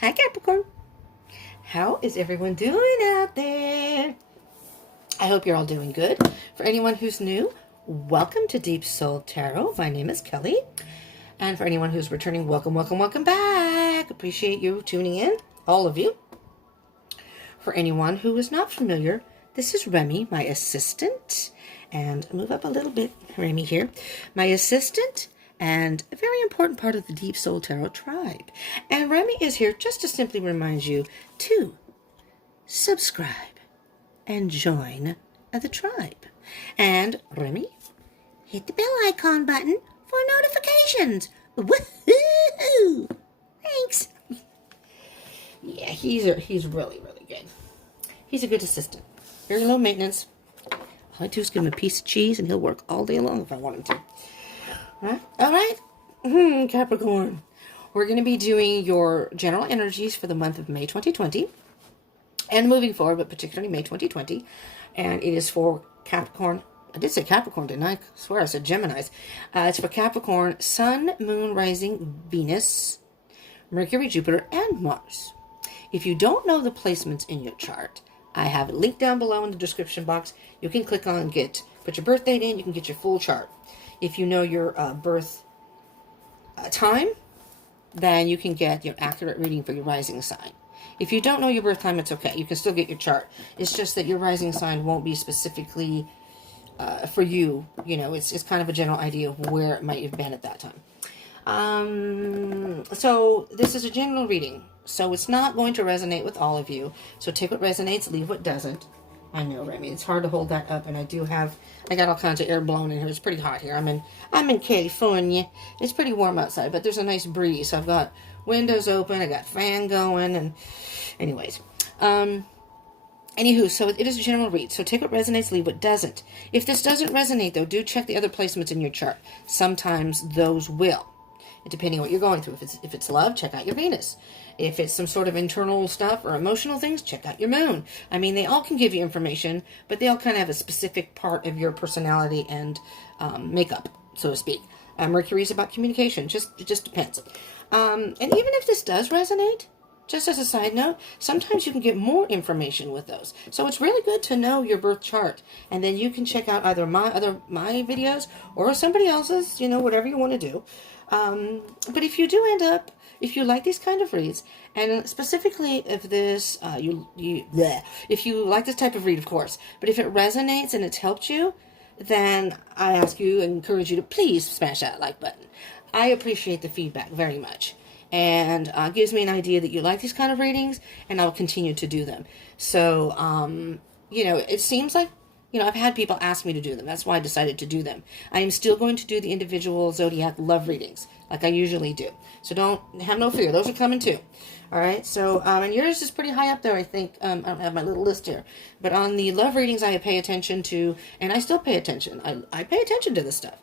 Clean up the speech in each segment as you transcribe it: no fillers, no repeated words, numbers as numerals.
Hi Capricorn. How is everyone doing out there? I hope you're all doing good. For anyone who's new, welcome to Deep Soul Tarot. My name is Kelly. And for anyone who's returning, welcome, welcome, welcome back. Appreciate you tuning in, all of you. For anyone who is not familiar, this is Remy, my assistant. And move up a little bit, Remy here. My assistant and a very important part of the Deep Soul Tarot tribe. And Remy is here just to simply remind you to subscribe and join the tribe. And Remy, hit the bell icon button for notifications. Woohoo! Thanks. Yeah, he's really, really good. He's a good assistant. Very low maintenance. All I do is give him a piece of cheese and he'll work all day long if I want him to. All right, Capricorn. We're going to be doing your general energies for the month of May 2020 and moving forward, but particularly May 2020. And it is for Capricorn. I did say Capricorn, didn't I? I swear I said Geminis. It's for Capricorn, Sun, Moon, Rising, Venus, Mercury, Jupiter, and Mars. If you don't know the placements in your chart, I have it linked down below in the description box. You can click on put your birth date in, you can get your full chart. If you know your birth time, then you can get your accurate reading for your rising sign. If you don't know your birth time, it's okay. You can still get your chart. It's just that your rising sign won't be specifically for you. You know, it's kind of a general idea of where it might have been at that time. So this is a general reading. So it's not going to resonate with all of you. So take what resonates, leave what doesn't. I know, Remy, it's hard to hold that up, and I got all kinds of air blown in here. It's pretty hot here. I'm in California. It's pretty warm outside, but there's a nice breeze. So I've got windows open, I got fan going, and anyways. Anywho, so it is a general read. So take what resonates, leave what doesn't. If this doesn't resonate, though, do check the other placements in your chart. Sometimes those will, depending on what you're going through. If it's love, check out your Venus. If it's some sort of internal stuff or emotional things, check out your Moon. I mean, they all can give you information, but they all kind of have a specific part of your personality and makeup, so to speak. Mercury's about communication. It just depends. And even if this does resonate, just as a side note, sometimes you can get more information with those. So it's really good to know your birth chart. And then you can check out either my videos or somebody else's, whatever you want to do. But if you do if you like these kind of reads, and specifically if this, if you like this type of read, of course, but if it resonates and it's helped you, then I ask you and encourage you to please smash that like button. I appreciate the feedback very much. And gives me an idea that you like these kind of readings, and I'll continue to do them. So, it seems like, I've had people ask me to do them. That's why I decided to do them. I am still going to do the individual zodiac love readings, like I usually do. So don't have no fear. Those are coming too. All right. So, and yours is pretty high up there, I think. I don't have my little list here. But on the love readings, I pay attention to, and I still pay attention. I pay attention to this stuff.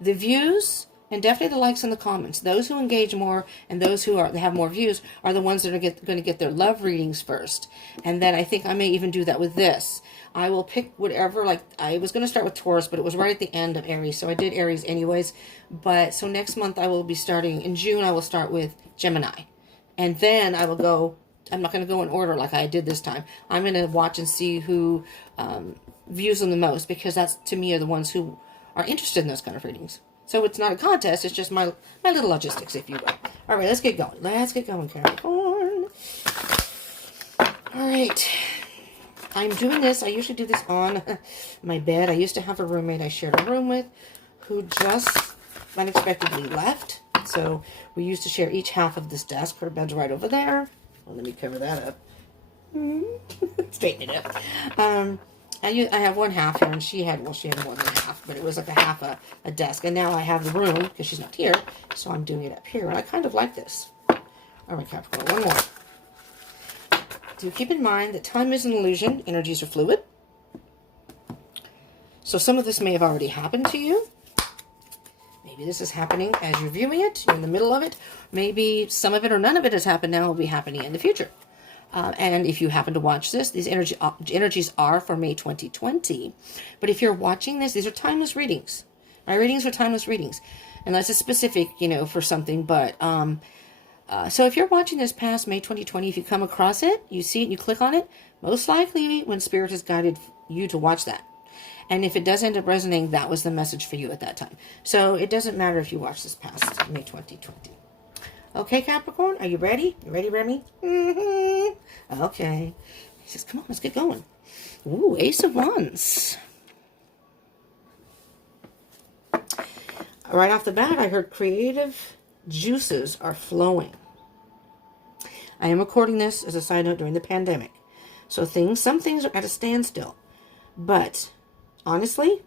The views, and definitely the likes and the comments. Those who engage more and those who have more views are the ones that are going to get their love readings first. And then I think I may even do that with this. I will pick whatever, like I was going to start with Taurus, but it was right at the end of Aries. So I did Aries anyways. But so next month I will be starting, in June I will start with Gemini. And then I will go, I'm not going to go in order like I did this time. I'm going to watch and see who views them the most, because that's, to me, are the ones who are interested in those kind of readings. So it's not a contest, it's just my little logistics, if you will. All right, let's get going. Let's get going, Capricorn. All right. I'm doing this. I usually do this on my bed. I used to have a roommate I shared a room with who just unexpectedly left. So we used to share each half of this desk. Her bed's right over there. Well, let me cover that up. Straighten it up. I have one half here, and she had more than half, but it was like a half a desk. And now I have the room, because she's not here, so I'm doing it up here. And I kind of like this. All right, Capricorn, one more. Do keep in mind that time is an illusion. Energies are fluid. So some of this may have already happened to you. Maybe this is happening as you're viewing it. You're in the middle of it. Maybe some of it or none of it has happened now. Will be happening in the future. And if you happen to watch this, these energies are for May 2020. But if you're watching this, these are timeless readings. My readings are timeless readings. Unless it's specific, for something. But So if you're watching this past May 2020, if you come across it, you see it, and you click on it, most likely when Spirit has guided you to watch that. And if it does end up resonating, that was the message for you at that time. So it doesn't matter if you watch this past May 2020. Okay, Capricorn, are you ready? You ready, Remy? Mm-hmm. Okay. He says, come on, let's get going. Ooh, Ace of Wands. Right off the bat, I heard creative juices are flowing. I am recording this as a side note during the pandemic. So some things are at a standstill. But honestly,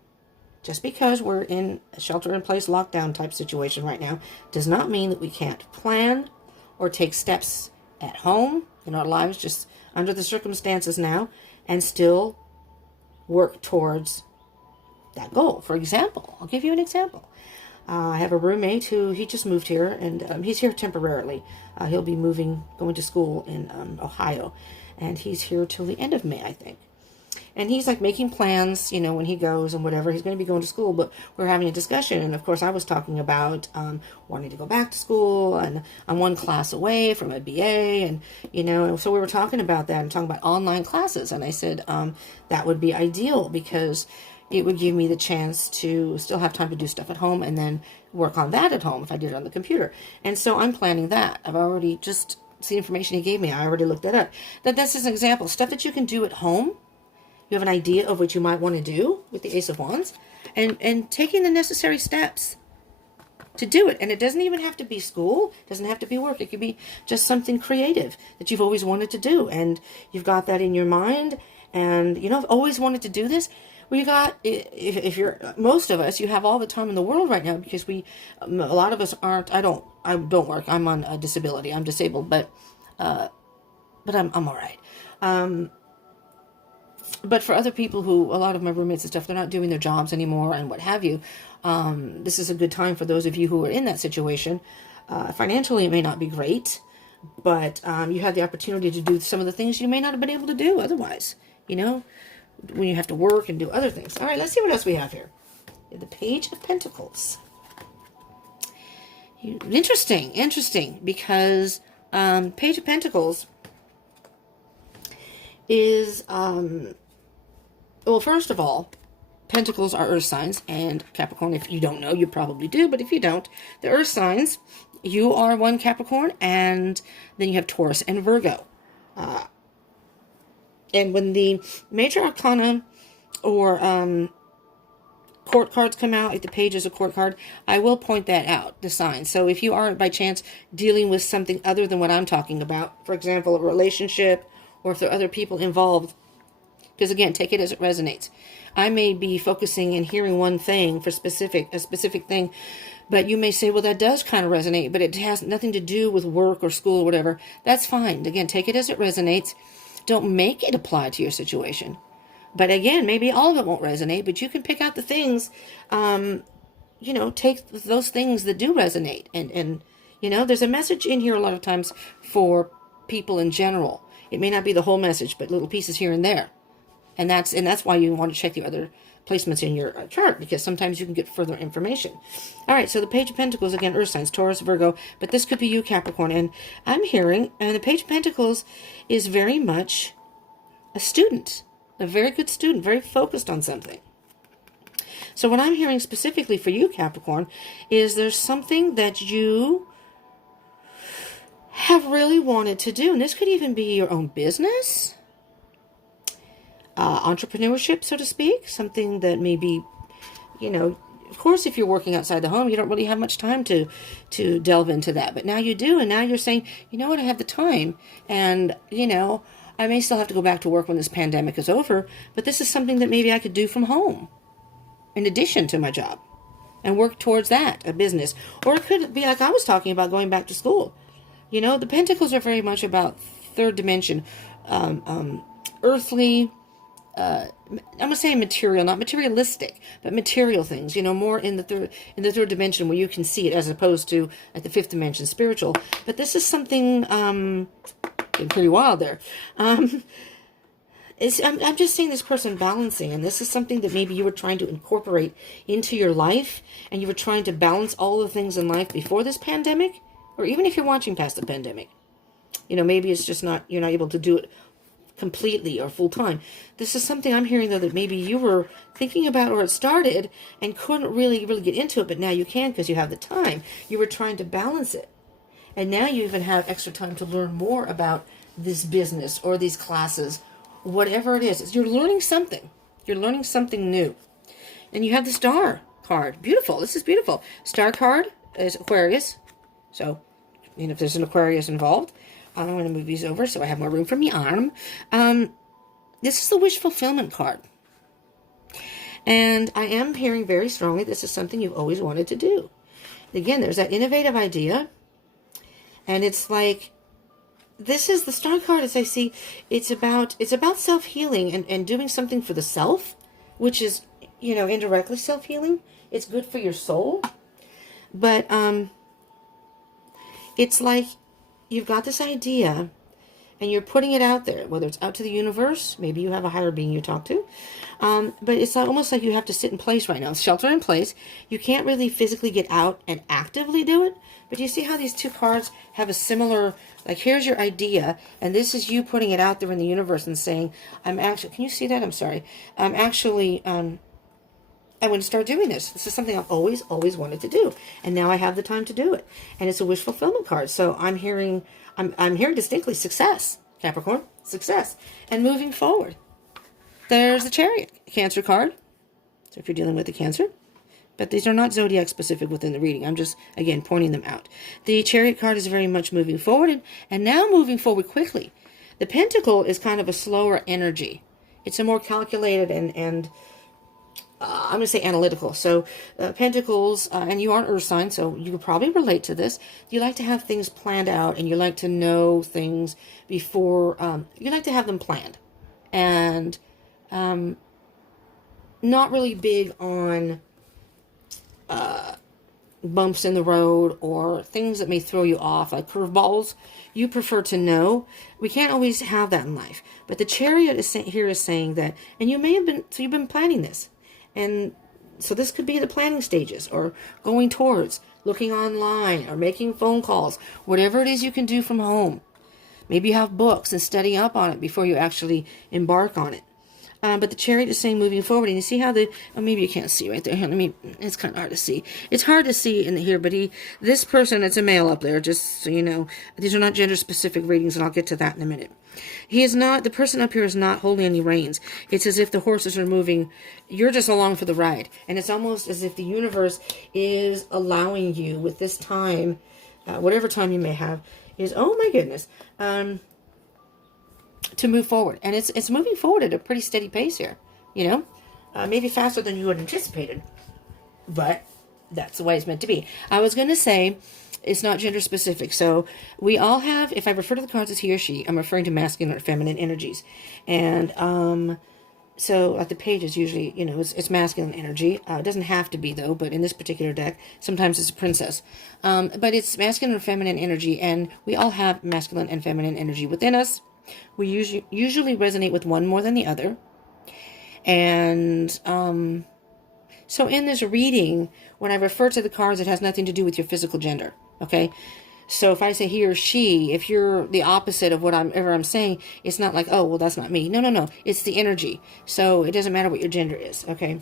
just because we're in a shelter-in-place lockdown type situation right now does not mean that we can't plan or take steps at home in our lives just under the circumstances now and still work towards that goal. For example, I'll give you an example. I have a roommate who, he just moved here, and he's here temporarily. He'll be going to school in Ohio, and he's here till the end of May, I think. And he's like making plans, when he goes and whatever. He's going to be going to school, but we're having a discussion. And of course, I was talking about wanting to go back to school, and I'm one class away from a BA, and so we were talking about that and talking about online classes. And I said that would be ideal because it would give me the chance to still have time to do stuff at home and then work on that at home if I did it on the computer. And so I'm planning that. I've already just the information he gave me. I already looked it up. That's just an example. Stuff that you can do at home. You have an idea of what you might want to do with the Ace of Wands, and taking the necessary steps to do it. And it doesn't even have to be school. It doesn't have to be work. It could be just something creative that you've always wanted to do. And you've got that in your mind. And, I've always wanted to do this. Well, if you're, most of us, you have all the time in the world right now because a lot of us aren't, I don't work. I'm on a disability. I'm disabled, but I'm all right. But for other people a lot of my roommates and stuff, they're not doing their jobs anymore and what have you. This is a good time for those of you who are in that situation. Financially, it may not be great, but you have the opportunity to do some of the things you may not have been able to do otherwise, when you have to work and do other things. All right, let's see what else we have here. The Page of Pentacles. Interesting, because Page of Pentacles is, well, first of all, Pentacles are earth signs, and Capricorn, if you don't know, you probably do, but if you don't, the earth signs, you are one Capricorn, and then you have Taurus and Virgo. And when the major arcana or court cards come out, like the Page is a court card, I will point that out, the signs. So if you are, by chance, dealing with something other than what I'm talking about, for example, a relationship, or if there are other people involved, because again, take it as it resonates. I may be focusing and hearing one thing for a specific thing, but you may say, well, that does kind of resonate, but it has nothing to do with work or school or whatever. That's fine. Again, take it as it resonates. Don't make it apply to your situation. But again, maybe all of it won't resonate, but you can pick out the things, take those things that do resonate. And there's a message in here a lot of times for people in general. It may not be the whole message, but little pieces here and there. And that's why you want to check the other placements in your chart, because sometimes you can get further information. All right, so the Page of Pentacles, again, earth signs, Taurus, Virgo, but this could be you, Capricorn. And I'm hearing, and the Page of Pentacles is very much a student, a very good student, very focused on something. So what I'm hearing specifically for you, Capricorn, is there's something that you have really wanted to do. And this could even be your own business, entrepreneurship, so to speak, something that maybe, of course, if you're working outside the home, you don't really have much time to delve into that. But now you do, and now you're saying, you know what, I have the time, and, I may still have to go back to work when this pandemic is over, but this is something that maybe I could do from home in addition to my job and work towards that, a business. Or it could be like I was talking about, going back to school. The Pentacles are very much about third dimension, earthly, I'm gonna say material, not materialistic, but material things. More in the third dimension where you can see it, as opposed to at the fifth dimension, spiritual. But this is something getting pretty wild there. I'm just seeing this person balancing, and this is something that maybe you were trying to incorporate into your life, and you were trying to balance all the things in life before this pandemic, Or even if you're watching past the pandemic. You know, maybe it's just not, you're not able to do it completely or full time. This is something I'm hearing, though, that maybe you were thinking about, or it started and couldn't really get into it, but now you can because you have the time. You were trying to balance it. And now you even have extra time to learn more about this business or these classes, whatever it is. You're learning something. You're learning something new. And you have the star card. Beautiful. This is beautiful. Star card is Aquarius. So, you know, if there's an Aquarius involved, I'm going to move these over so I have more room for my arm. This is the wish fulfillment card. And I am hearing very strongly this is something you've always wanted to do. Again, there's that innovative idea. And it's like, this is the star card, as I see, it's about self-healing and doing something for the self, which is, you know, indirectly self-healing. It's good for your soul. But it's like you've got this idea and you're putting it out there, whether it's out to the universe, maybe you have a higher being you talk to, but it's almost like you have to sit in place right now, shelter in place. You can't really physically get out and actively do it, but you see how these two cards have a similar, like, here's your idea, and this is you putting it out there in the universe and saying, I'm actually, can you see that? I'm sorry. I'm actually, I want to start doing this. This is something I've always wanted to do. And now I have the time to do it. And it's a wish fulfillment card. So I'm hearing distinctly success, Capricorn, success. And moving forward. There's the Chariot, Cancer card. So if you're dealing with the Cancer. But these are not zodiac specific within the reading. I'm just, again, pointing them out. The Chariot card is very much moving forward. And now moving forward quickly. The Pentacle is kind of a slower energy. It's a more calculated and I'm going to say analytical. So Pentacles, and you are an Earth sign, so you could probably relate to this. You like to have things planned out, and you like to know things before, you like to have them planned. And not really big on bumps in the road or things that may throw you off, like curveballs. You prefer to know. We can't always have that in life. But the Chariot is saying that, and you may have been, so you've been planning this. And so this could be the planning stages, or going towards, looking online, or making phone calls, whatever it is you can do from home. Maybe you have books and study up on it before you actually embark on it. But the Chariot is saying moving forward, and you see how maybe you can't see right there. Here, it's kind of hard to see. It's hard to see in here, but this person, it's a male up there, just so you know. These are not gender-specific readings, and I'll get to that in a minute. The person up here is not holding any reins. It's as if the horses are moving. You're just along for the ride. And it's almost as if the universe is allowing you with this time, whatever time you may have, is, oh my goodness, to move forward. And it's moving forward at a pretty steady pace here, you know, maybe faster than you had anticipated, but that's the way it's meant to be. I was going to say it's not gender specific. So we all have, if I refer to the cards as he or she, I'm referring to masculine or feminine energies. And so like the page is usually, you know, it's masculine energy. It doesn't have to be, though, but in this particular deck, sometimes it's a princess. But it's masculine or feminine energy, and we all have masculine and feminine energy within us. We usually resonate with one more than the other. And so in this reading, when I refer to the cards, it has nothing to do with your physical gender, okay? So if I say he or she, if you're the opposite of whatever I'm saying, it's not like, oh, well, that's not me. No. It's the energy. So it doesn't matter what your gender is, okay?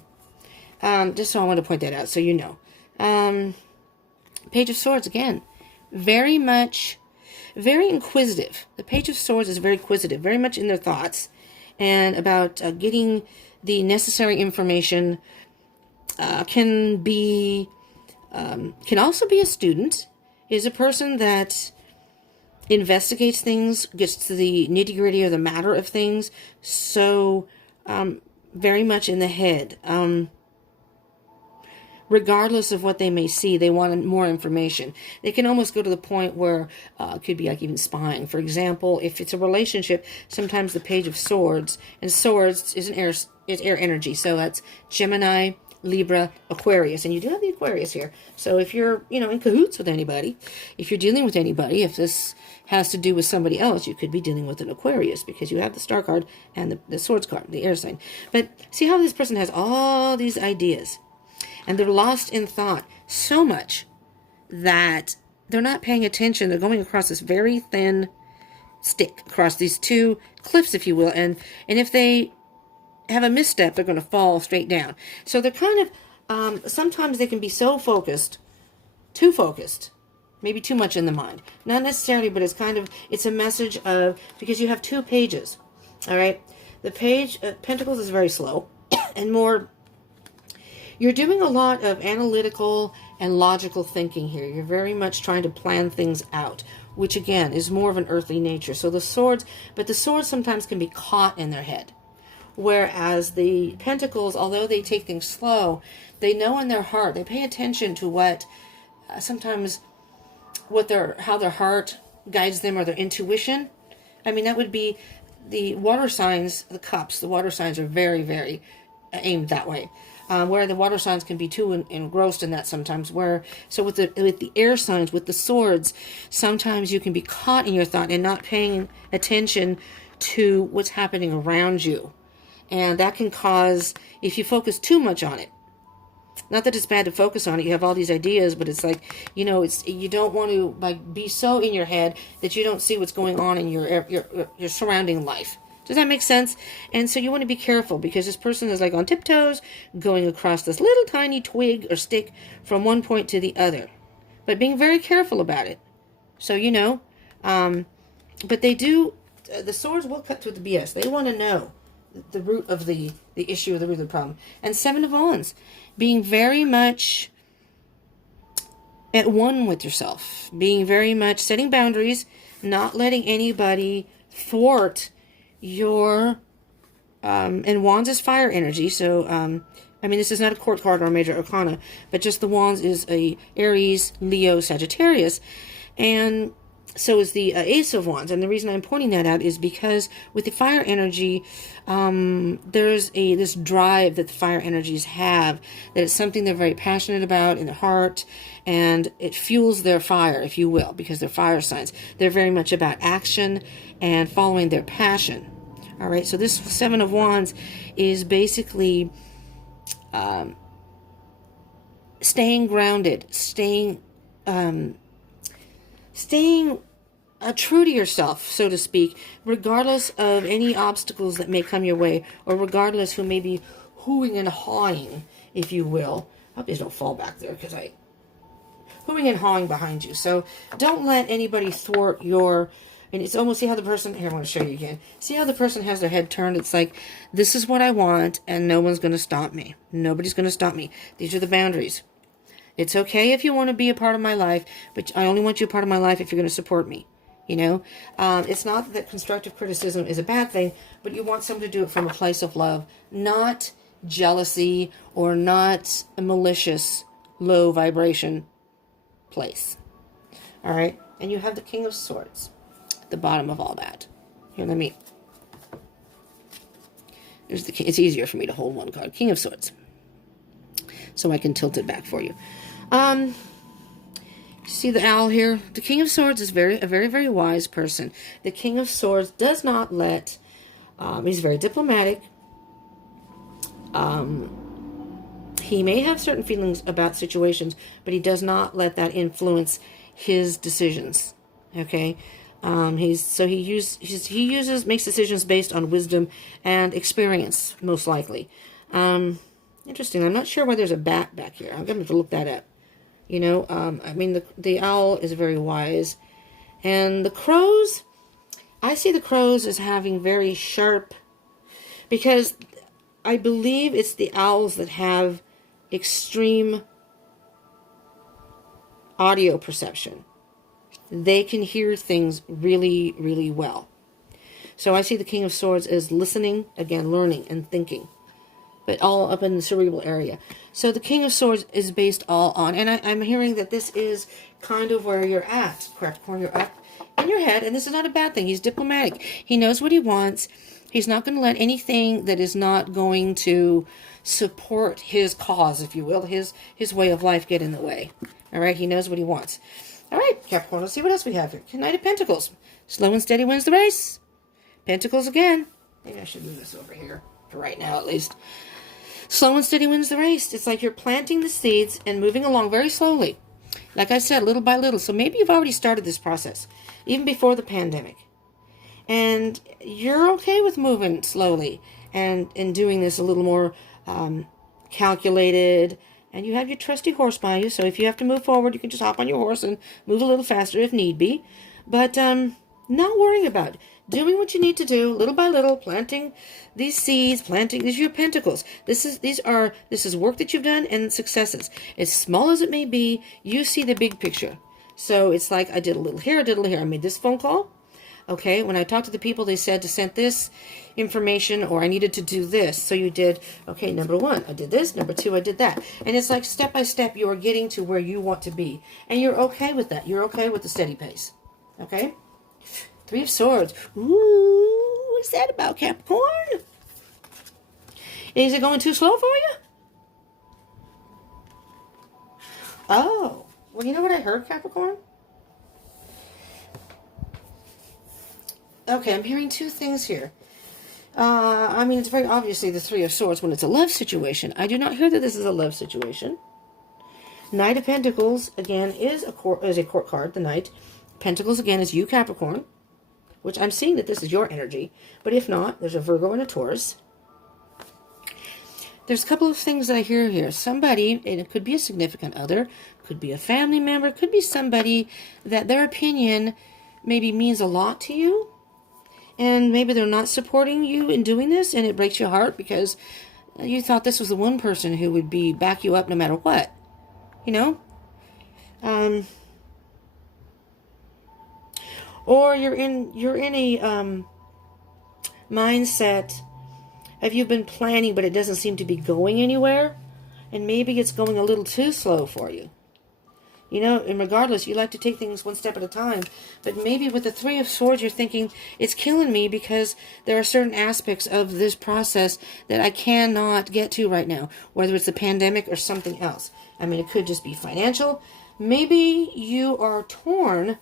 Just so I want to point that out so you know. Page of Swords, again, very inquisitive. The Page of Swords is very inquisitive, very much in their thoughts, and about getting the necessary information. Can also be a student, is a person that investigates things, gets to the nitty-gritty or the matter of things, so very much in the head. Regardless of what they may see, they want more information. They can almost go to the point where it could be like even spying. For example, if it's a relationship, sometimes the Page of Swords, and Swords is air energy, so that's Gemini, Libra, Aquarius, and you do have the Aquarius here. So if you're, you know, in cahoots with anybody, if you're dealing with anybody, if this has to do with somebody else, you could be dealing with an Aquarius, because you have the Star card and the Swords card, the air sign. But see how this person has all these ideas, and they're lost in thought so much that they're not paying attention. They're going across this very thin stick, across these two cliffs, if you will. And if they have a misstep, they're going to fall straight down. So they're kind of, sometimes they can be so focused, too focused, maybe too much in the mind. Not necessarily, but it's kind of, it's a message of, because you have two pages, all right? The page, Pentacles is very slow and more, you're doing a lot of analytical and logical thinking here. You're very much trying to plan things out, which again is more of an earthly nature. So the swords, but the swords sometimes can be caught in their head. Whereas the Pentacles, although they take things slow, they know in their heart, they pay attention to what, sometimes what how their heart guides them, or their intuition. I mean, that would be the water signs, the cups, the water signs are very, very aimed that way. Where the water signs can be too engrossed in that sometimes. So with the air signs, with the swords, sometimes you can be caught in your thought and not paying attention to what's happening around you. And that can cause, if you focus too much on it, not that it's bad to focus on it, you have all these ideas, but it's like, you know, you don't want to like be so in your head that you don't see what's going on in your surrounding life. Does that make sense? And so you want to be careful, because this person is like on tiptoes, going across this little tiny twig or stick from one point to the other. But being very careful about it. So, you know, but they do, the swords will cut through the BS. They want to know the root of the issue, or the root of the problem. And Seven of Wands, being very much at one with yourself. Being very much setting boundaries, not letting anybody thwart your, and Wands is fire energy, so, I mean, this is not a court card or a major arcana, but just the Wands is a Aries, Leo, Sagittarius, and so is the Ace of Wands. And the reason I'm pointing that out is because with the fire energy, there's this drive that the fire energies have, that it's something they're very passionate about in their heart, and it fuels their fire, if you will, because they're fire signs. They're very much about action and following their passion. All right, so this Seven of Wands is basically staying grounded, staying true to yourself, so to speak, regardless of any obstacles that may come your way, or regardless who may be hooing and hawing, if you will. I hope these don't fall back there, because hooing and hawing behind you. So don't let anybody thwart your, and it's almost, see how the person, here, I want to show you again. See how the person has their head turned? It's like, this is what I want, and no one's going to stop me. Nobody's going to stop me. These are the boundaries. It's okay if you want to be a part of my life, but I only want you a part of my life if you're going to support me. You know, it's not that constructive criticism is a bad thing, but you want someone to do it from a place of love, not jealousy or not a malicious, low vibration place. All right. And you have the King of Swords at the bottom of all that. Here, there's the King. It's easier for me to hold one card. King of Swords. So I can tilt it back for you. See the owl here? The King of Swords is a very, very wise person. The King of Swords does not let, he's very diplomatic. He may have certain feelings about situations, but he does not let that influence his decisions. Okay? Makes decisions based on wisdom and experience, most likely. Interesting. I'm not sure why there's a bat back here. I'm going to have to look that up. You know, I mean, the owl is very wise. And the crows, I see the crows as having very sharp, because I believe it's the owls that have extreme audio perception. They can hear things really, really well. So I see the King of Swords as listening, again, learning and thinking, but all up in the cerebral area. So the King of Swords is based all on, and I'm hearing that this is kind of where you're at, Capricorn. You're up in your head, and this is not a bad thing. He's diplomatic. He knows what he wants. He's not going to let anything that is not going to support his cause, if you will, his way of life get in the way. All right, he knows what he wants. All right, Capricorn, let's see what else we have here. Knight of Pentacles. Slow and steady wins the race. Pentacles again. Maybe I should move this over here, for right now at least. Slow and steady wins the race. It's like you're planting the seeds and moving along very slowly. Like I said, little by little. So maybe you've already started this process, even before the pandemic. And you're okay with moving slowly and doing this a little more calculated. And you have your trusty horse by you, so if you have to move forward, you can just hop on your horse and move a little faster if need be. But not worrying about it. Doing what you need to do, little by little, planting these seeds, planting these are your pentacles. This is work that you've done and successes. As small as it may be, you see the big picture. So it's like I did a little here, I did a little here. I made this phone call. Okay, when I talked to the people, they said to send this information or I needed to do this. So you did, okay, number 1, I did this. Number 2, I did that. And it's like step by step, you are getting to where you want to be. And you're okay with that. You're okay with the steady pace. Okay? 3 of Swords. Ooh, what's that about, Capricorn? Is it going too slow for you? Oh, well, you know what I heard, Capricorn? Okay, I'm hearing 2 things here. I mean, it's very obviously the 3 of Swords when it's a love situation. I do not hear that this is a love situation. Knight of Pentacles, again, is a court card, the Knight. Pentacles, again, is you, Capricorn, which I'm seeing that this is your energy. But if not, there's a Virgo and a Taurus. There's a couple of things that I hear here. Somebody, and it could be a significant other, could be a family member, could be somebody that their opinion maybe means a lot to you. And maybe they're not supporting you in doing this, and it breaks your heart because you thought this was the one person who would back you up no matter what. You know? Or you're in a mindset of you've been planning, but it doesn't seem to be going anywhere, and maybe it's going a little too slow for you. You know, and regardless, you like to take things one step at a time. But maybe with the 3 of Swords, you're thinking, it's killing me because there are certain aspects of this process that I cannot get to right now. Whether it's the pandemic or something else. I mean, it could just be financial. Maybe you are torn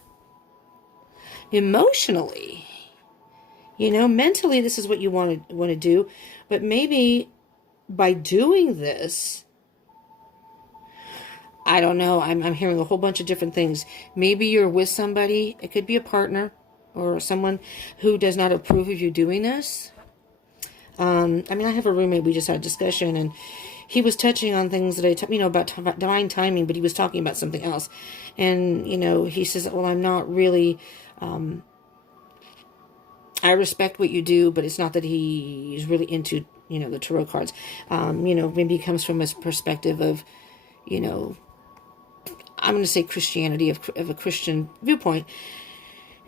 emotionally. You know, mentally, this is what you want to do. But maybe by doing this, I don't know. I'm hearing a whole bunch of different things. Maybe you're with somebody. It could be a partner or someone who does not approve of you doing this. I mean, I have a roommate. We just had a discussion, and he was touching on things that about divine timing, but he was talking about something else. And, you know, he says, well, I'm not really, I respect what you do, but it's not that he's really into, you know, the tarot cards. You know, maybe he comes from a perspective of, you know, I'm going to say Christianity, of a Christian viewpoint,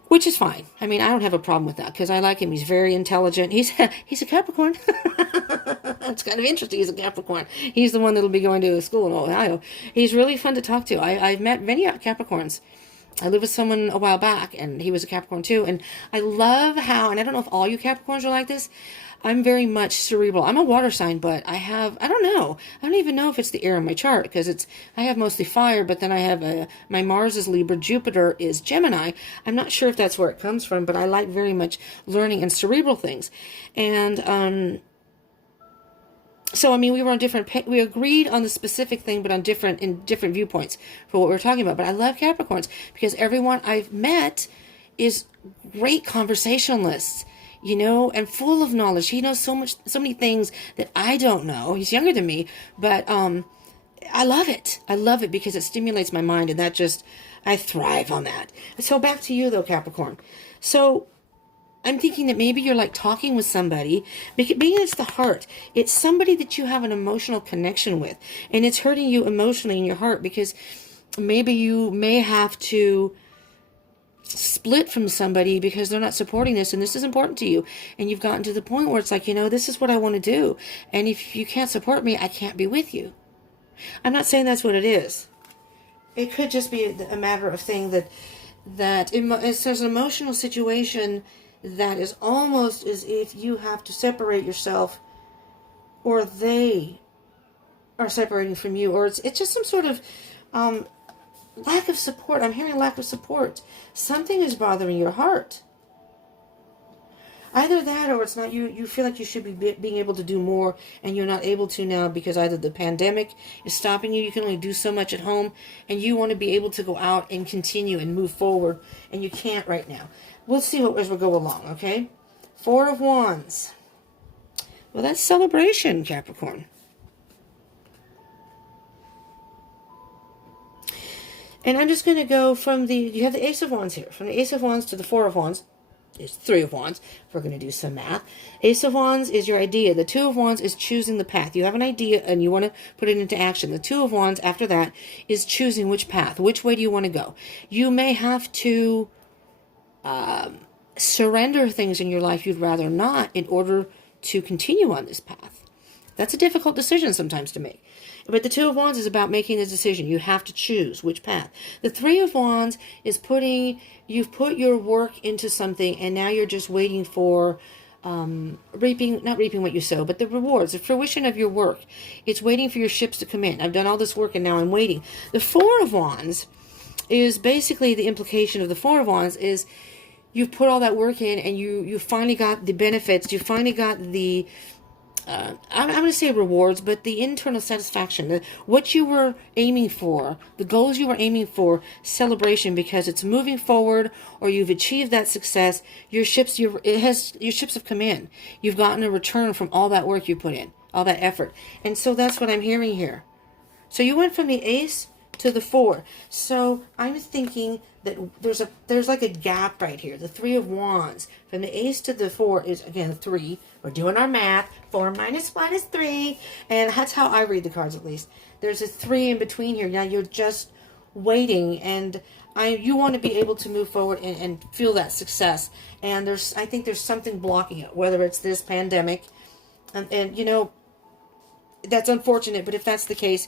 which is fine. I mean, I don't have a problem with that because I like him. He's very intelligent. He's a Capricorn. It's kind of interesting. He's a Capricorn. He's the one that'll be going to school in Ohio. He's really fun to talk to. I've met many Capricorns. I lived with someone a while back, and he was a Capricorn too. And I love how, and I don't know if all you Capricorns are like this, I'm very much cerebral. I'm a water sign, but I don't know. I don't even know if it's the air in my chart, because I have mostly fire, but then I have my Mars is Libra, Jupiter is Gemini. I'm not sure if that's where it comes from, but I like very much learning and cerebral things. And, so, I mean, we agreed on the specific thing, but in different viewpoints for what we're talking about. But I love Capricorns because everyone I've met is great conversationalists, you know, and full of knowledge. He knows so many things that I don't know. He's younger than me, but I love it. I love it because it stimulates my mind, and I thrive on that. So back to you, though, Capricorn. So I'm thinking that maybe you're like talking with somebody, being it's the heart. It's somebody that you have an emotional connection with, and it's hurting you emotionally in your heart because maybe you may have to split from somebody because they're not supporting this, and this is important to you, and you've gotten to the point where it's like, you know, this is what I want to do, and if you can't support me, I can't be with you. I'm not saying that's what it is. It could just be a matter of thing there's an emotional situation that is almost as if you have to separate yourself, or they are separating from you, or it's just some sort of lack of support. I'm hearing lack of support. Something is bothering your heart. Either that, or it's not you feel like you should be being able to do more, and you're not able to now because either the pandemic is stopping you. You can only do so much at home, and you want to be able to go out and continue and move forward, and you can't right now. We'll see as we go along, okay? Four of Wands. Well, that's celebration, Capricorn. And I'm just going to go from you have the Ace of Wands here. From the Ace of Wands to the Four of Wands is Three of Wands. If we're going to do some math. Ace of Wands is your idea. The Two of Wands is choosing the path. You have an idea and you want to put it into action. The Two of Wands after that is choosing which path. Which way do you want to go? You may have to surrender things in your life you'd rather not in order to continue on this path. That's a difficult decision sometimes to make. But the Two of Wands is about making the decision. You have to choose which path. The Three of Wands is you've put your work into something and now you're just waiting for not reaping what you sow, but the rewards, the fruition of your work. It's waiting for your ships to come in. I've done all this work and now I'm waiting. The Four of Wands is basically the implication of the Four of Wands is you've put all that work in and you finally got the benefits. You finally got the I'm going to say rewards, but the internal satisfaction, what you were aiming for, the goals you were aiming for, celebration because it's moving forward or you've achieved that success. Your ships have come in. You've gotten a return from all that work you put in, all that effort. And so that's what I'm hearing here. So you went from the Ace to the Four. So I'm thinking that there's like a gap right here. The Three of Wands. From the Ace to the Four is, again, 3. We're doing our math. 4 minus 1 is 3. And that's how I read the cards, at least. There's a 3 in between here. Now you're just waiting. And you want to be able to move forward and feel that success. And I think there's something blocking it. Whether it's this pandemic. And you know, that's unfortunate. But if that's the case,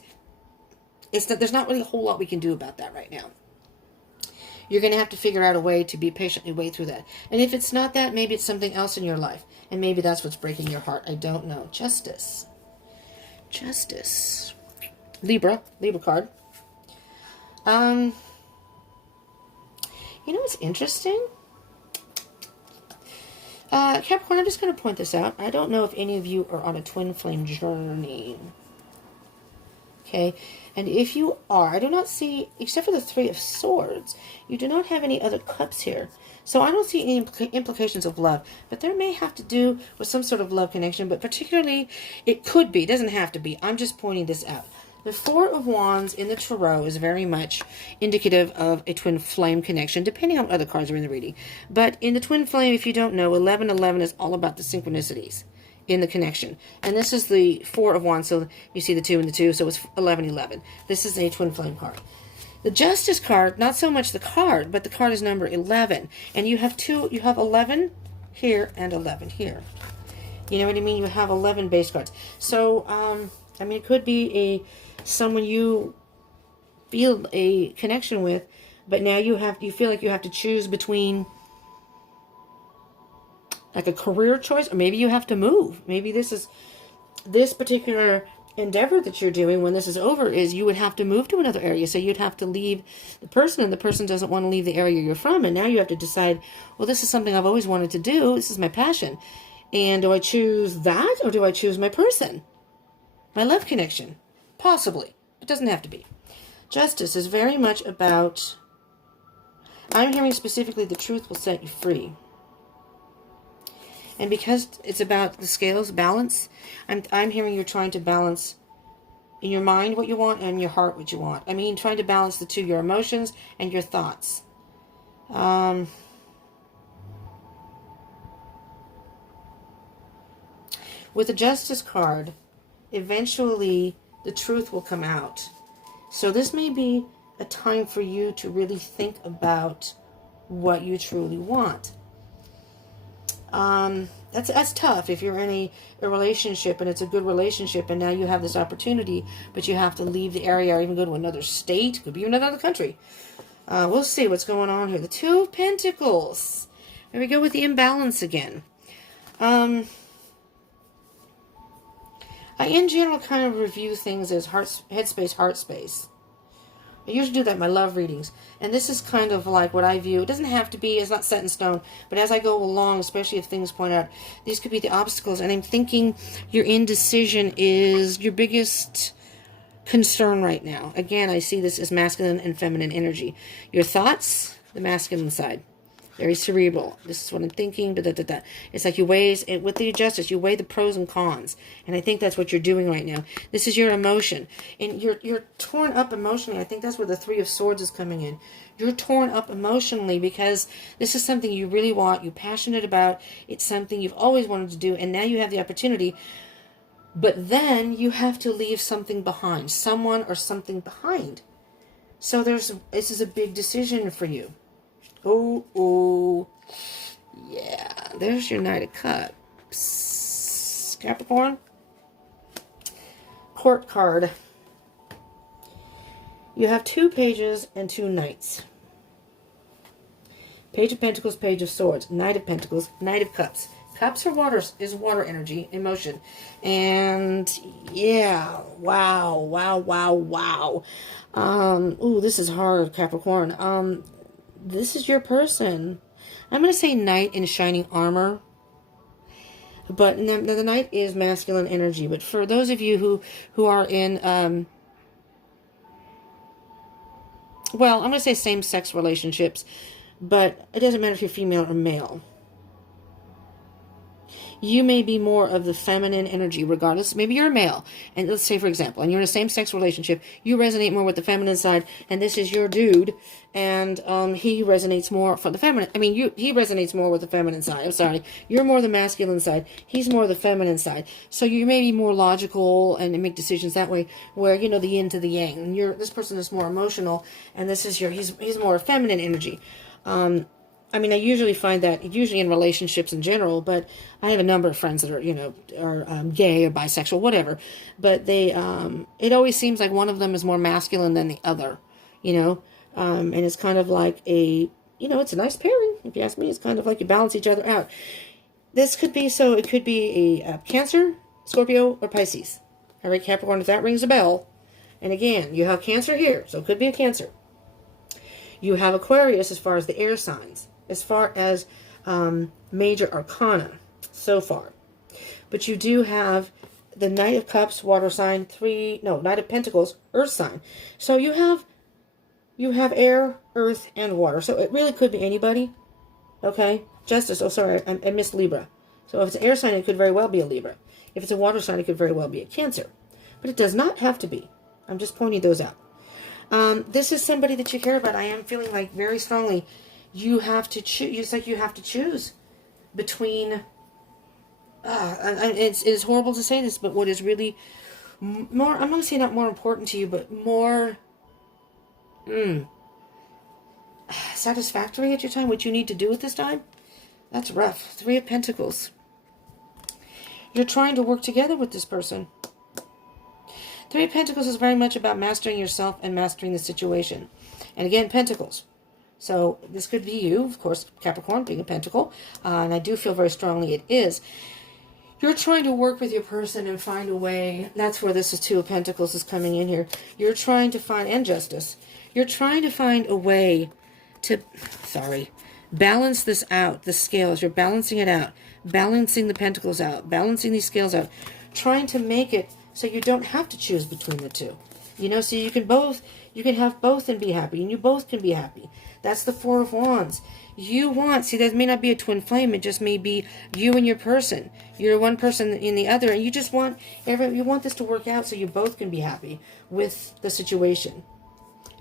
there's not really a whole lot we can do about that right now. You're going to have to figure out a way to be patiently wait through that. And if it's not that, maybe it's something else in your life. And maybe that's what's breaking your heart. I don't know. Justice. Justice. Libra card. You know what's interesting? Capricorn, I'm just going to point this out. I don't know if any of you are on a twin flame journey. Okay, and if you are, I do not see, except for the Three of Swords, you do not have any other cups here. So I don't see any implications of love, but there may have to do with some sort of love connection, but particularly, it could be, it doesn't have to be. I'm just pointing this out. The Four of Wands in the Tarot is very much indicative of a twin flame connection, depending on what other cards are in the reading. But in the twin flame, if you don't know, 1111 is all about the synchronicities in the connection. And this is the Four of Wands, so you see the 2 and the 2, so it's 1111. This is a twin flame card. The Justice card, not so much the card, but the card is number 11. And you have 11 here and 11 here. You know what I mean? You have 11 base cards. So, I mean, it could be someone you feel a connection with, but now you feel like you have to choose between like a career choice, or maybe you have to move. Maybe this particular endeavor that you're doing, when this is over, is you would have to move to another area. So you'd have to leave the person, and the person doesn't want to leave the area you're from. And now you have to decide, well, this is something I've always wanted to do. This is my passion. And do I choose that, or do I choose my person? My love connection? Possibly. It doesn't have to be. Justice is very much about, I'm hearing specifically, the truth will set you free. And because it's about the scales, balance, I'm hearing you're trying to balance in your mind what you want and in your heart what you want. I mean, trying to balance the two, your emotions and your thoughts. With the Justice card, eventually the truth will come out. So this may be a time for you to really think about what you truly want. That's tough if you're in a relationship and it's a good relationship and now you have this opportunity, but you have to leave the area or even go to another state. Could be another country. We'll see what's going on here. The Two of Pentacles. There we go with the imbalance again. I, in general, kind of review things as head space, heart space. I usually do that in my love readings. And this is kind of like what I view. It doesn't have to be, it's not set in stone. But as I go along, especially if things point out, these could be the obstacles. And I'm thinking your indecision is your biggest concern right now. Again, I see this as masculine and feminine energy. Your thoughts, the masculine side. Very cerebral. This is what I'm thinking. It's like you weigh, with the justice, you weigh the pros and cons. And I think that's what you're doing right now. This is your emotion. And you're torn up emotionally. I think that's where the Three of Swords is coming in. You're torn up emotionally because this is something you really want, you're passionate about. It's something you've always wanted to do. And now you have the opportunity. But then you have to leave something behind. Someone or something behind. So this is a big decision for you. Oh, yeah. There's your Knight of Cups. Capricorn. Court card. You have 2 pages and 2 knights. Page of Pentacles, Page of Swords. Knight of Pentacles, Knight of Cups. Cups are water energy, emotion. And, yeah. Wow. Ooh, this is hard, Capricorn. This is your person. I'm going to say knight in shining armor. But the knight is masculine energy. But for those of you who are in, well, I'm going to say same-sex relationships. But it doesn't matter if you're female or male. You may be more of the feminine energy, regardless. Maybe you're a male, and let's say, for example, and you're in a same-sex relationship, you resonate more with the feminine side, and this is your dude, and he resonates more for the feminine. I mean, he resonates more with the feminine side. I'm sorry. You're more the masculine side. He's more the feminine side. So you may be more logical and make decisions that way, where, you know, the yin to the yang. And this person is more emotional, and this is he's more feminine energy. I mean, I usually find that, usually in relationships in general, but I have a number of friends that are, you know, gay or bisexual, whatever. But it always seems like one of them is more masculine than the other, you know. And it's kind of like it's a nice pairing, if you ask me. It's kind of like you balance each other out. This could be, it could be a Cancer, Scorpio, or Pisces. All right, Capricorn, if that rings a bell. And again, you have Cancer here, so it could be a Cancer. You have Aquarius as far as the air signs. As far as major arcana so far. But you do have the Knight of Cups, water sign, Knight of Pentacles, earth sign. So you have air, earth, and water. So it really could be anybody. Okay? Justice, I missed Libra. So if it's an air sign, it could very well be a Libra. If it's a water sign, it could very well be a Cancer. But it does not have to be. I'm just pointing those out. This is somebody that you care about. I am feeling like very strongly you have to choose. It's like you have to choose between. It's horrible to say this, but what is really more, I'm going to say not more important to you, but more satisfactory at your time, what you need to do at this time. That's rough. 3 of Pentacles. You're trying to work together with this person. 3 of Pentacles is very much about mastering yourself and mastering the situation. And again, Pentacles. So this could be you, of course, Capricorn, being a Pentacle. And I do feel very strongly it is. You're trying to work with your person and find a way. That's where this is 2 of Pentacles is coming in here. You're trying to find, and Justice. You're trying to find a way to, balance this out, the scales. You're balancing it out. Balancing the Pentacles out. Balancing these scales out. Trying to make it so you don't have to choose between the two. You know, so you can have both and be happy. And you both can be happy. That's the 4 of Wands. That may not be a twin flame. It just may be you and your person. You're one person in the other. And you just want, you want this to work out so you both can be happy with the situation.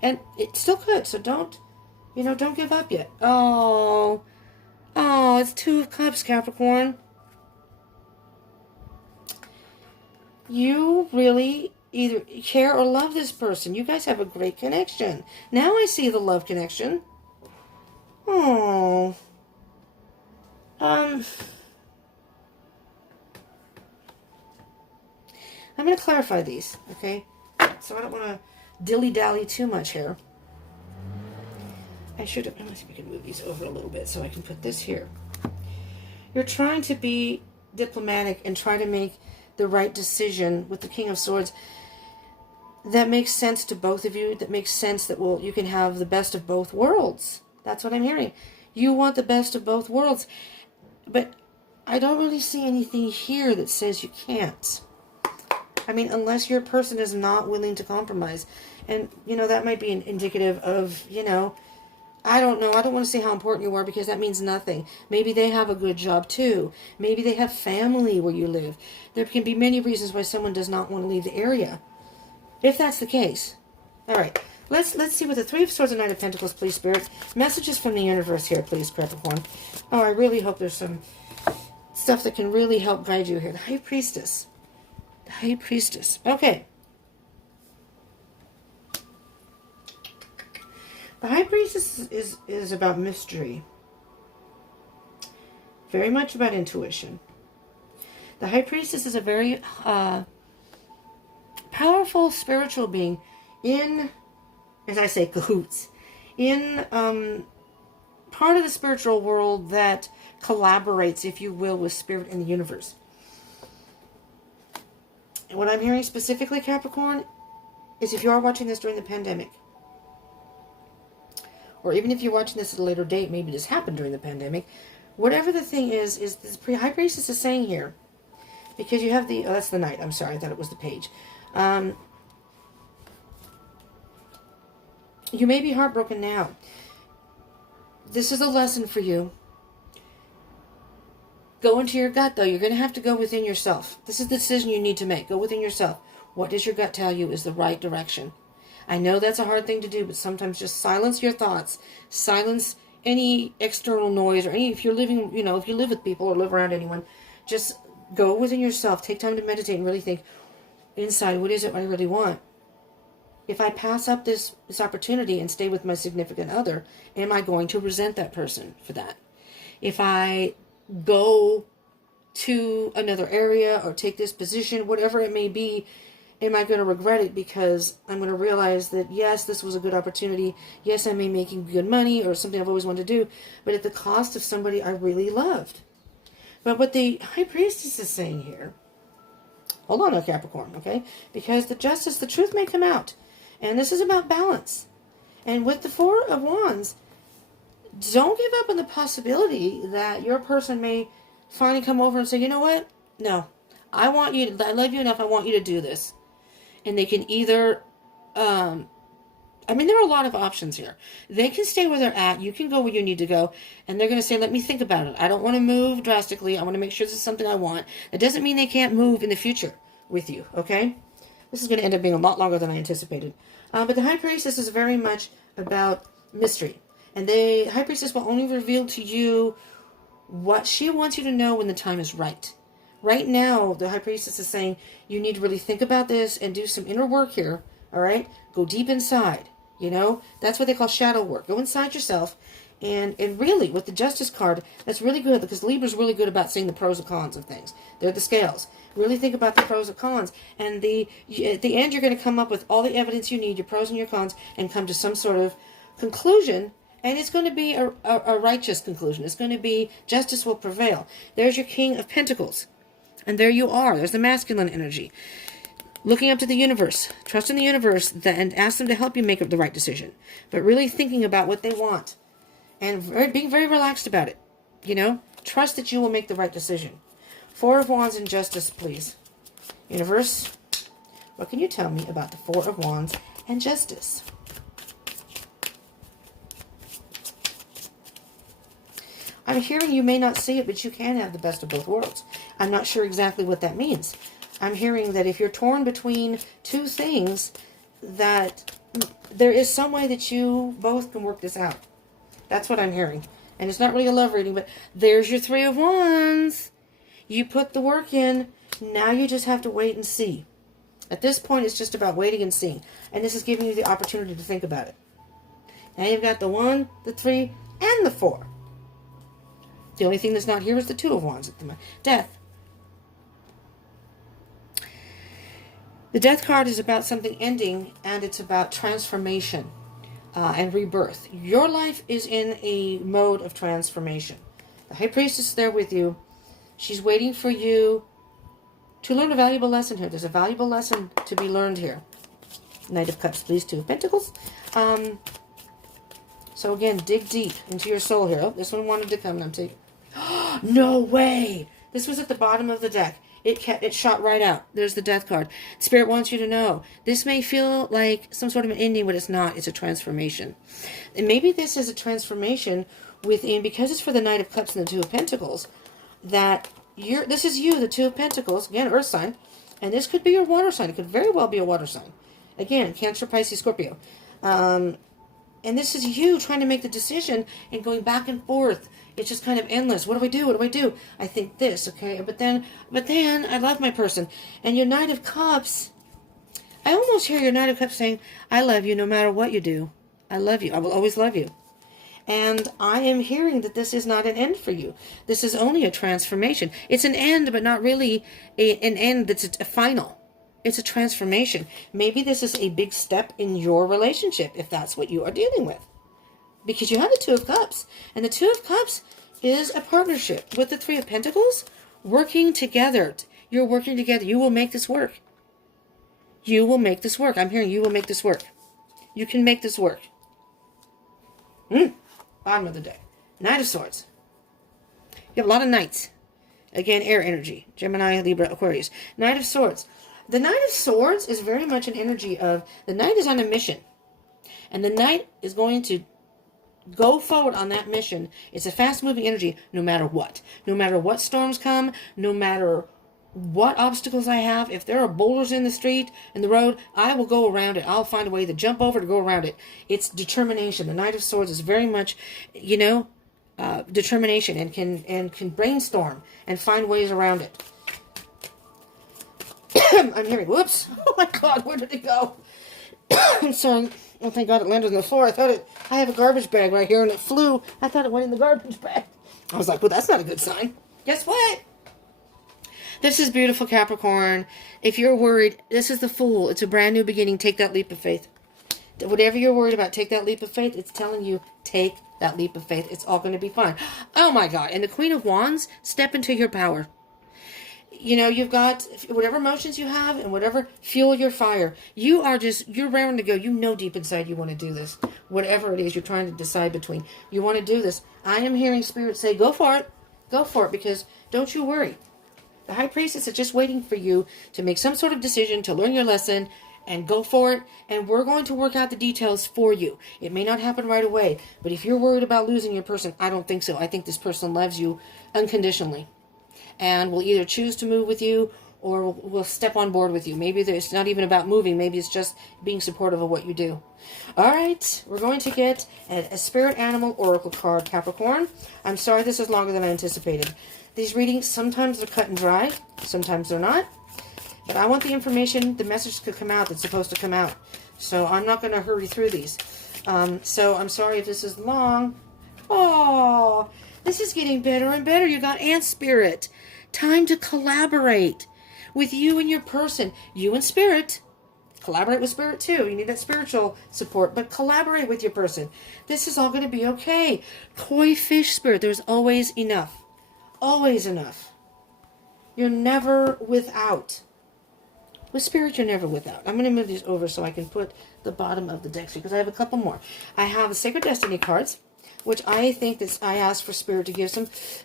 And it still could. So don't give up yet. Oh, it's 2 of Cups, Capricorn. You really either care or love this person. You guys have a great connection. Now I see the love connection. Oh. I'm going to clarify these, okay? So I don't want to dilly-dally too much here. Let's see if we can move these over a little bit so I can put this here. You're trying to be diplomatic and try to make the right decision with the King of Swords. that makes sense to both of you, that makes sense that, well, you can have the best of both worlds. That's what I'm hearing. You want the best of both worlds. But I don't really see anything here that says you can't. I mean, unless your person is not willing to compromise. And, you know, that might be indicative of, you know, I don't know. I don't want to say how important you are because that means nothing. Maybe they have a good job too. Maybe they have family where you live. There can be many reasons why someone does not want to leave the area. If that's the case. All right. Let's see with the Three of Swords and Knight of Pentacles, please, Spirit. Messages from the universe here, please, Capricorn. Oh, I really hope there's some stuff that can really help guide you here. The High Priestess. The High Priestess. Okay. The High Priestess is about mystery. Very much about intuition. The High Priestess is a very powerful spiritual being in, as I say, cahoots, in part of the spiritual world that collaborates, if you will, with spirit in the universe. And what I'm hearing specifically, Capricorn, is if you are watching this during the pandemic, or even if you're watching this at a later date, maybe this happened during the pandemic, whatever the thing is this High Priestess is saying here, because you have the, oh, that's the Knight, I'm sorry, I thought it was the Page. You may be heartbroken now. This is a lesson for you. Go into your gut, though. You're going to have to go within yourself. This is the decision you need to make. Go within yourself. What does your gut tell you is the right direction? I know that's a hard thing to do, but sometimes just silence your thoughts. Silence any external noise or any, if you're living, you know, if you live with people or live around anyone, just go within yourself. Take time to meditate and really think inside, what is it I really want? If I pass up this opportunity and stay with my significant other, am I going to resent that person for that? If I go to another area or take this position, whatever it may be, am I going to regret it because I'm going to realize that, yes, this was a good opportunity. Yes, I may be making good money or something I've always wanted to do, but at the cost of somebody I really loved. But what the High Priestess is saying here, hold on now, Capricorn, okay? Because the justice, the truth may come out. And this is about balance. And with the Four of Wands, don't give up on the possibility that your person may finally come over and say, you know what? No, I love you enough, I want you to do this. And they can either, I mean, there are a lot of options here. They can stay where they're at. You can go where you need to go. And they're going to say, let me think about it. I don't want to move drastically. I want to make sure this is something I want. It doesn't mean they can't move in the future with you, okay? This is going to end up being a lot longer than I anticipated. But the High Priestess is very much about mystery. And the High Priestess will only reveal to you what she wants you to know when the time is right. Right now, the High Priestess is saying, you need to really think about this and do some inner work here, all right? Go deep inside, you know? That's what they call shadow work. Go inside yourself. And really, with the Justice card, that's really good because Libra's really good about seeing the pros and cons of things. They're the scales. Really think about the pros and cons. And at the end, you're going to come up with all the evidence you need, your pros and your cons, and come to some sort of conclusion. And it's going to be a righteous conclusion. It's going to be justice will prevail. There's your King of Pentacles. And there you are. There's the masculine energy. Looking up to the universe. Trust in the universe and ask them to help you make the right decision. But really thinking about what they want. And being very relaxed about it. You know? Trust that you will make the right decision. Four of Wands and Justice, please. Universe, what can you tell me about the Four of Wands and Justice? I'm hearing you may not see it, but you can have the best of both worlds. I'm not sure exactly what that means. I'm hearing that if you're torn between two things, that there is some way that you both can work this out. That's what I'm hearing. And it's not really a love reading, but there's your Three of Wands. You put the work in. Now you just have to wait and see. At this point, it's just about waiting and seeing. And this is giving you the opportunity to think about it. Now you've got the 1, the 3, and the 4. The only thing that's not here is the Two of Wands at the moment. Death. The Death card is about something ending, and it's about transformation and rebirth. Your life is in a mode of transformation. The High Priestess is there with you. She's waiting for you to learn a valuable lesson here. There's a valuable lesson to be learned here. Knight of Cups, please. Two of Pentacles. So again, dig deep into your soul here. Oh, this one wanted to come, and I'm taking... No way! This was at the bottom of the deck. It shot right out. There's the Death card. Spirit wants you to know. This may feel like some sort of an ending, but it's not. It's a transformation. And maybe this is a transformation within, because it's for the Knight of Cups and the Two of Pentacles, that this is you, the Two of Pentacles, again, Earth sign, and this could be your water sign. It could very well be a water sign. Again, Cancer, Pisces, Scorpio. And this is you trying to make the decision and going back and forth. It's just kind of endless. What do I do? What do I do? I think this, okay? But then I love my person. And your Knight of Cups, I almost hear your Knight of Cups saying, I love you no matter what you do. I love you. I will always love you. And I am hearing that this is not an end for you. This is only a transformation. It's an end, but not really an end that's a final. It's a transformation. Maybe this is a big step in your relationship, if that's what you are dealing with. Because you have the Two of Cups. And the Two of Cups is a partnership with the Three of Pentacles. Working together. You're working together. You will make this work. You will make this work. I'm hearing you will make this work. You can make this work. Bottom of the deck. Knight of Swords. You have a lot of knights. Again, air energy. Gemini, Libra, Aquarius. Knight of Swords. The Knight of Swords is very much an energy of, the Knight is on a mission. And the Knight is going to go forward on that mission. It's a fast-moving energy no matter what. No matter what storms come, no matter what obstacles I have. If there are boulders in the street, in the road, I will go around it. I'll find a way to jump over to go around it. It's determination. The Knight of Swords is very much, determination and can brainstorm and find ways around it. I'm hearing, whoops. Oh my God, where did it go? I'm sorry. Oh, thank God it landed on the floor. I have a garbage bag right here and it flew. I thought it went in the garbage bag. I was like, well, that's not a good sign. Guess what? This is beautiful, Capricorn. If you're worried, this is the Fool. It's a brand new beginning. Take that leap of faith. Whatever you're worried about, take that leap of faith. It's telling you, take that leap of faith. It's all going to be fine. Oh my God. And the Queen of Wands, step into your power. You've got whatever emotions you have and whatever fuel your fire. You're raring to go. Deep inside you want to do this. Whatever it is you're trying to decide between. You want to do this. I am hearing Spirit say, go for it. Go for it, because don't you worry. The High Priestess is just waiting for you to make some sort of decision, to learn your lesson, and go for it. And we're going to work out the details for you. It may not happen right away, but if you're worried about losing your person, I don't think so. I think this person loves you unconditionally. And will either choose to move with you or will step on board with you. Maybe it's not even about moving. Maybe it's just being supportive of what you do. All right, we're going to get a Spirit Animal Oracle card, Capricorn. I'm sorry this is longer than I anticipated. These readings, sometimes they're cut and dry. Sometimes they're not. But I want the information, the message to come out that's supposed to come out. So I'm not going to hurry through these. So I'm sorry if this is long. Oh, this is getting better and better. You got Ant Spirit. Time to collaborate with you and your person. You and Spirit. Collaborate with Spirit too. You need that spiritual support, but collaborate with your person. This is all going to be okay. Koi fish Spirit. There's always enough. Always enough. You're never without. With Spirit, you're never without. I'm going to move these over so I can put the bottom of the deck because I have a couple more. I have the Sacred Destiny cards, which I think that I asked for Spirit to give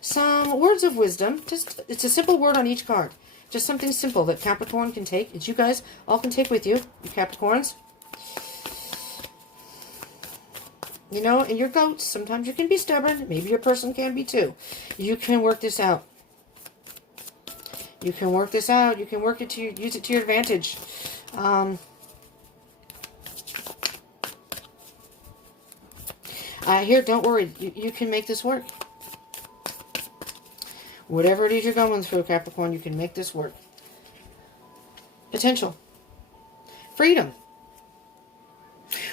some words of wisdom. It's a simple word on each card. Just something simple that Capricorn can take. It's you guys all can take with you, you Capricorns. And your goats, sometimes you can be stubborn. Maybe your person can be too. You can work this out. You can work this out. You can work it use it to your advantage. Here, don't worry. You can make this work. Whatever it is you're going through, Capricorn, you can make this work. Potential. Freedom.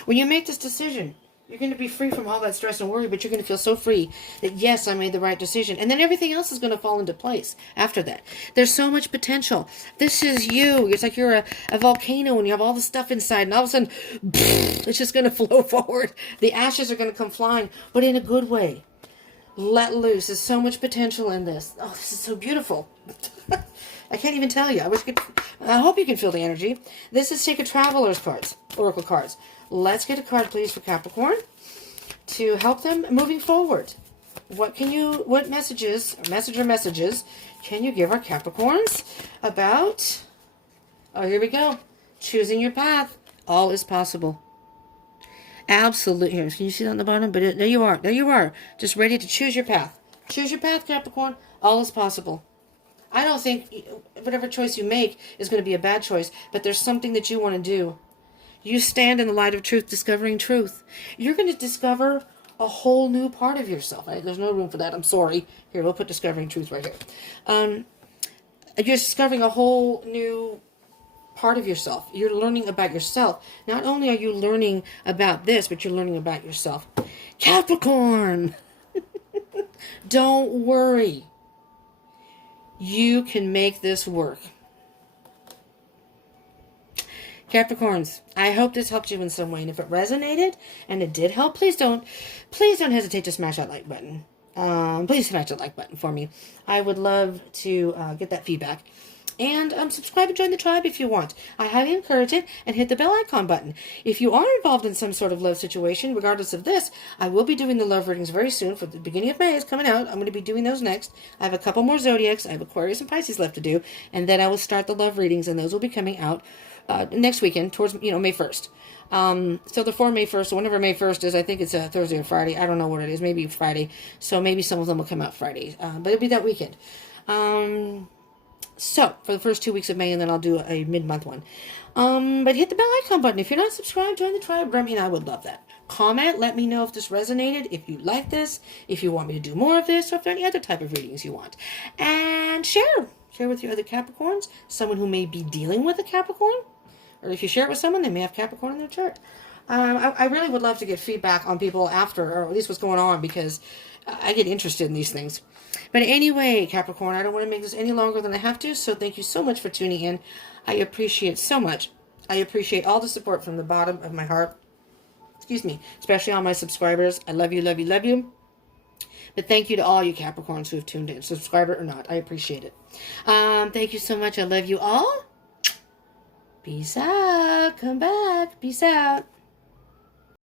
When you make this decision, you're going to be free from all that stress and worry, but you're going to feel so free that, yes, I made the right decision. And then everything else is going to fall into place after that. There's so much potential. This is you. It's like you're a volcano and you have all the stuff inside, and all of a sudden, it's just going to flow forward. The ashes are going to come flying, but in a good way. Let loose. There's so much potential in this. Oh, this is so beautiful. I can't even tell you. I hope you can feel the energy. This is Sacred Traveler's cards. oracle cards. Let's get a card, please, for Capricorn to help them moving forward. What messages can you give our Capricorns about, oh, here we go, choosing your path. All is possible. Absolutely. Here, can you see that on the bottom? But there you are. There you are. Just ready to choose your path. Choose your path, Capricorn. All is possible. I don't think whatever choice you make is going to be a bad choice, but there's something that you want to do. You stand in the light of truth, discovering truth. You're going to discover a whole new part of yourself. There's no room for that. I'm sorry. Here, we'll put discovering truth right here. You're discovering a whole new part of yourself. You're learning about yourself. Not only are you learning about this, but you're learning about yourself. Capricorn! Don't worry. You can make this work. Capricorns, I hope this helped you in some way. And if it resonated and it did help, please don't hesitate to smash that like button. Please smash that like button for me. I would love to get that feedback. And subscribe and join the tribe if you want. I highly encourage it, and hit the bell icon button. If you are involved in some sort of love situation, regardless of this, I will be doing the love readings very soon. For the beginning of May is coming out. I'm going to be doing those next. I have a couple more zodiacs. I have Aquarius and Pisces left to do, and then I will start the love readings, and those will be coming out next weekend, towards May 1st. So before May 1st, so whenever May 1st is, I think it's a Thursday or Friday. I don't know what it is. Maybe Friday. So maybe some of them will come out Fridays. But it'll be that weekend. So, for the first 2 weeks of May, and then I'll do a mid-month one. But hit the bell icon button. If you're not subscribed, join the tribe. Remy and I would love that. Comment, let me know if this resonated, if you like this, if you want me to do more of this, or if there are any other type of readings you want. And share. Share with your other Capricorns, someone who may be dealing with a Capricorn. Or if you share it with someone, they may have Capricorn in their chart. I really would love to get feedback on people after, or at least what's going on, because I get interested in these things. But anyway, Capricorn, I don't want to make this any longer than I have to, so thank you so much for tuning in. I appreciate so much. I appreciate all the support from the bottom of my heart. Excuse me, especially all my subscribers. I love you, love you, love you. But thank you to all you Capricorns who have tuned in, subscriber or not. I appreciate it. Thank you so much. I love you all. Peace out. Come back. Peace out.